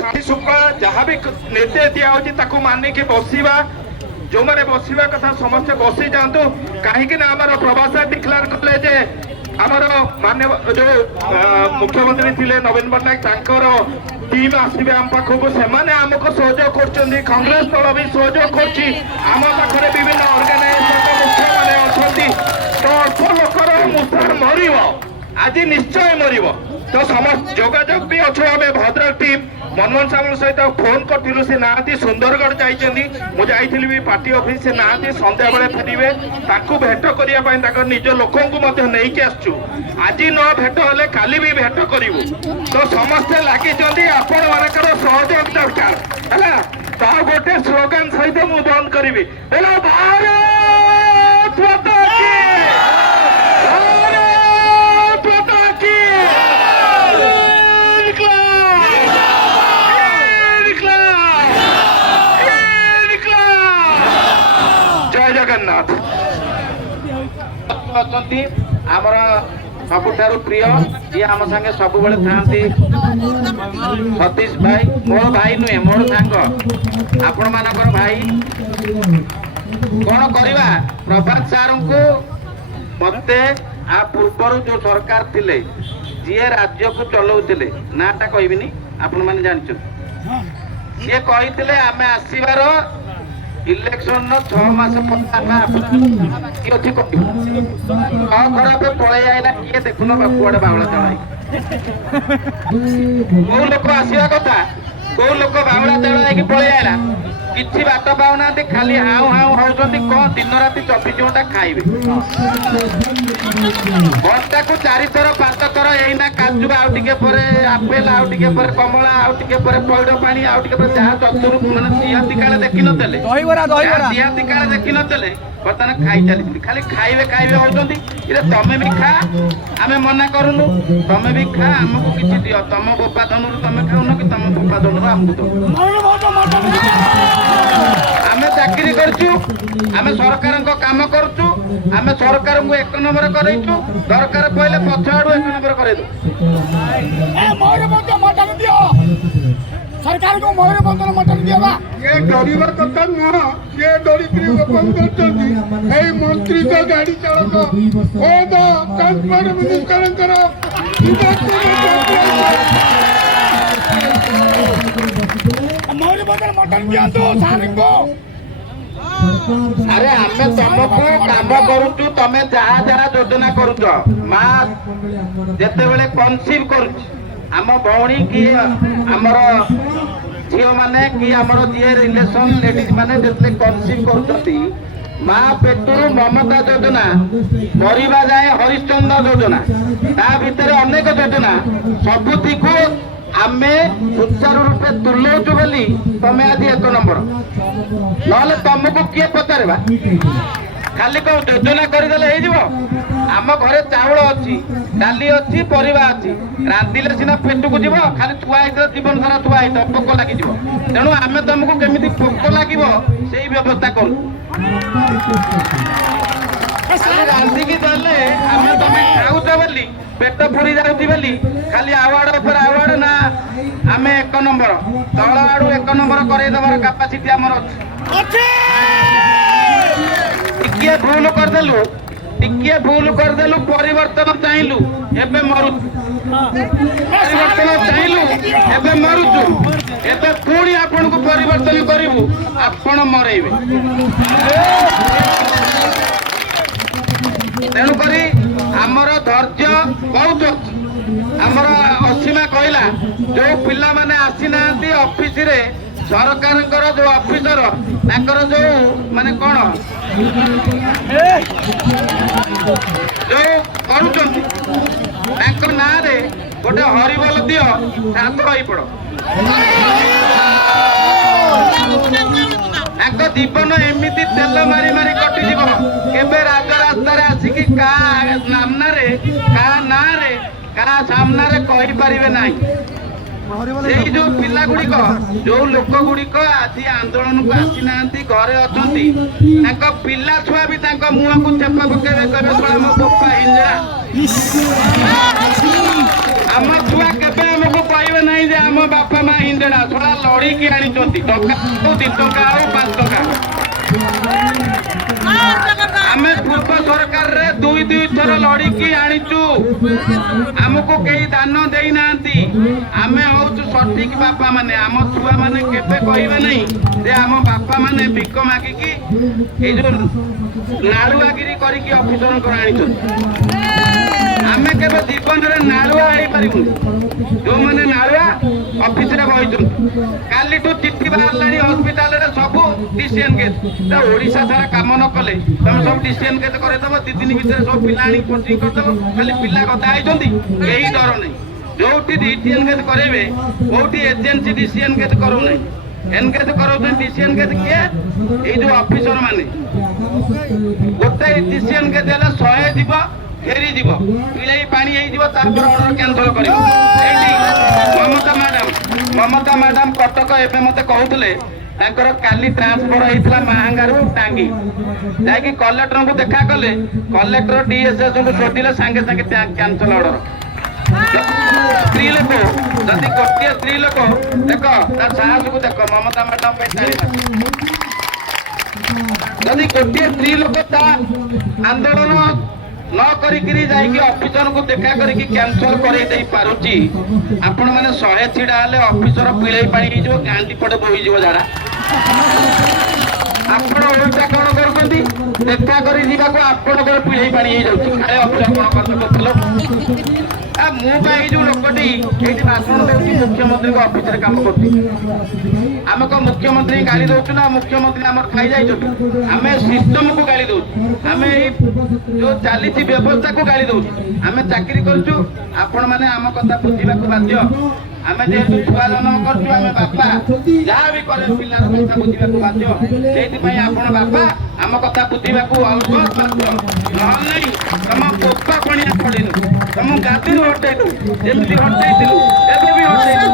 ଶାନ୍ତି ଶୃଙ୍ଖଳା ଯାହା ବି ନିର୍ଦ୍ଦେଶ ଦିଆହଉଛି ତାକୁ ମାନିକି ବସିବା। ଯୋଉମାନେ ବସିବା କଥା ସମସ୍ତେ ବସି ଯାଆନ୍ତୁ। କାହିଁକି ନା ଆମର ପ୍ରବାସ ଡିକ୍ଲାର କଲେ ଯେ ଆମର ଯୋଉ ମୁଖ୍ୟମନ୍ତ୍ରୀ ଥିଲେ ନବୀନ ପଟ୍ଟନାୟକ ତାଙ୍କର टीम आसवे आम पाखक से आमको सहयोग कर कांग्रेस दल भी सहयोग कर आम पाखे विभिन्न अर्गानाइजेशन मुख्य मैंने अच्छा तो अल्प लोकर मुसार मर आज निश्चय मर तो समस्त जोगाजोग भी अच्छे आम भद्रक टीम मनमोहन साहब सहित फोन करूँ से ना सुंदरगढ़ जाइली भी पार्टी ऑफिस से ना संध्या बेले फेरवे भेट करने निज लोक नहीं आसचु आज न भेट हेले काली भी भेट करूँ तो समस्ते लगी आपण मानकर सहयोग दरकार है ता गोटे स्लोगान सहित मु बंद करी भारत माता की जगन्नाथ आमर सबुठारु प्रिय ये आम संगे सब बेले था सतीश भाई मोर भाई नुहे मोर सांग आपण मानकर भाई कौन करवा प्रभात सार को मत आ पूर्वर जो सरकार थिले जी राज्य को चलाउले नाटा कहबिनी आपण माने जानिछ सी कही आम आसबार इलेक्शन 6 मास खराब पलि आईला किए देखुन कुआड़े बावला चढ़ाई कौ लोक आसवा कथा कौ लोक बावला चढ़ाई पलि आईला किसी बाट पाऊना खाली हाउ हाउ होती कौन दिन राति 24 घंटा खाइबे घंटा को 4 थर 5 थर यहीना काजू आउ टिके परे आपेल आउ टिके परे कमला आउ टिके परे पैड़ पानी आउ टिके परे जहाँ चतुर माने सिहाती काले देखि नतले सिहाती काले देखि नतले बर्तमान खाई चली खाली खाइबे खाइबे होउछंती इरे तमे भी खा आमे मना करूनु तमे भी खा हमको किछि दियो तम बोपा धनुरु तमे खाउनो कि तम बोपा धनुरु हमको दो आमे चाकरी करछु आमे सरकार को काम करछु आमे सरकार को 1 नंबर करैछु दरकार पहिले पछाडू 1 नंबर करे दो ए मोर बंद मटन दियो सरकार को मोर बंद मटन दियो बा ये डरिवा कथा न ये डरित्री ओपन करछंती ए मंत्री का गाड़ी चालक ओ द ट्रांसपोर्ट मिनिस्टर करो मोर बंद मटन दियो तो सारी को अरे आमे तुमको काम करूचु तमे जहा जहा योजना करूच माँ जेते बेले कनसीव करूच आम भौणी कि आमर झील माने कि आमर जी रिलेशन लेडीज माने जेते कनसीव करूचंती माँ पेटरू ममता योजना मरिबा जाए हरिश्चंद्र योजना ता भितर अनेक योजना सबुथी को आमे सुचारू रूपे तुलौचु बोली तमे आज 1 नंबर नहले तुमको किए पचारवा खाली कौन योजना करदेले आम घरे चाउल अच्छी डाली अच्छी परिवा अच्छी रांधिले सिना पेट को जीव खाली थुआ जीवन सारा थुआ पोक लगी तेणु आम तुमको केमी पोक लगे से व्यवस्था करूँ रांधिकी देले आम तुम खाऊच बोली पेट पुरी जाऊँगी बोली खाली आवार्ड उपर आवार्ड ना आम 1 नंबर तल आड़ू 1 नंबर करदेवार कैपेसिटी आमर अच्छे टिके भूल करदेलु परिवर्तन चाहलु एबे मरु परिवर्तन चाहलु एबे मरुचु एबे पुणी आपन को परिवर्तन करिवु आपन मरेइबे तेणु करी आमर धैर्य बहुत अच्छी आमर असीमा कहला जो पिला माने आसी ना ऑफिस रे सरकार जो ऑफिसर ताकर जो माने कौन जो करुचंती ताकर ना रे गोटे हरिबोल दियो शांत होई पड़ो जीवन एमती तेल मारी मारी कटि जीव केबे राज रास्ता आसिकी का नामना रे का ना रे का सामना रे कहि परिबे नाही सेही जो पिला गुड़िक जो लोक गुड़िक आज आंदोलन को आसी नांती घरे अछंती तांको पिला छुआ भी तांको मुह को चेपा पकेबे कहबे थोड़ा मो पप्पा हिंजरा आम छुआ केबे हमको कहबे नाही जे आम बापा माँ हिंदेड़ा थोड़ा लड़िकी आनी टका 2 टका आउ 5 टका आम पूर्व सरकार रे 2 थर लड़िकी आनीचु आमको कई दान देना आम हूँ सठिक बापा माने आम छुआ माने केबे कहबे नहीं जे आम बापा माने भिक मागिकी ए जो नाड़ुआगिरी करिकी ऑफिसर को आनी आमे केबे जीवन रे नाड़ुआ होई परिबु जो माने नाड़ुआ ऑफिस रे बहिचु काली टू चिट्ठी बाहरलानी हॉस्पिटल रे सब डिसीजन के त ओडिसा सारा काम न कले तमे सब डिसीजन के करे दबो 2 दिन भीतर सब पिला आनी पोस्टिंग कर दबो खाली पिला गदा आइचंती केही डर नहीं जोटी डिसीजन के करेबे ओटी एजेंसी डिसीजन के करू नहीं एनकेज करोछन डिसीजन के के ए जो ऑफिसर माने गोटे डिसीजन के देला 100 जीव फेरी जीव पिलाई पानी आई जीव तापर ऑर्डर कैंसिल करियो एठी ममता मैडम कटक एबे मते कहउतले तांकर काली ट्रांसफर होइतला महांगारू टांगी जाकी कलेक्टर को देखा कले कलेक्टर डीएसएस को सोटिले संगे संगे कैंसिल ऑर्डर स्त्री लोक जदि गोटे स्त्री लोक देख तार साहस को देख ममता मैडम जदि गोटे स्त्री लोक ता आंदोलन न करी जाइए ऑफिसर को देखा करिकी कैंसल करे दे पारुची आपण माने 100 छिड़ा हले ऑफिसर पिळई पानी जो गांधी पड़े बोही जो जाड़ा आपण ओटा कोन करछंती देखा करी जीवा को आपण को पिळई पानी हे जाउची खाले ऑफिसर कोन करछलो आ मु बाई जो लोकटी एठी भाषण देउची मुख्यमंत्री को ऑफिस रे काम करती आमे को मुख्यमंत्री गाली दउछु ना मुख्यमंत्री हमर खाई जाइछो आमे सिस्टम को गाली दउछु आमे जो चाली व्यवस्था को गाली दउछु आमे चाकरी करछु आपण माने आम कथा बुझिबा को बाध्य आमे जेतु छुआ जन्म करछु आमे बापा जहा भी करे पिल्लार कथा बुझिबा को बाध्य सेति पई आपण बापा आम कथा बुझिबा को अवश्य बाध्य न नहीं तम पोपा कोनिया पडिनु तम गाती हटेनु जेमति हटेइतिलु एबे भी हटेइनु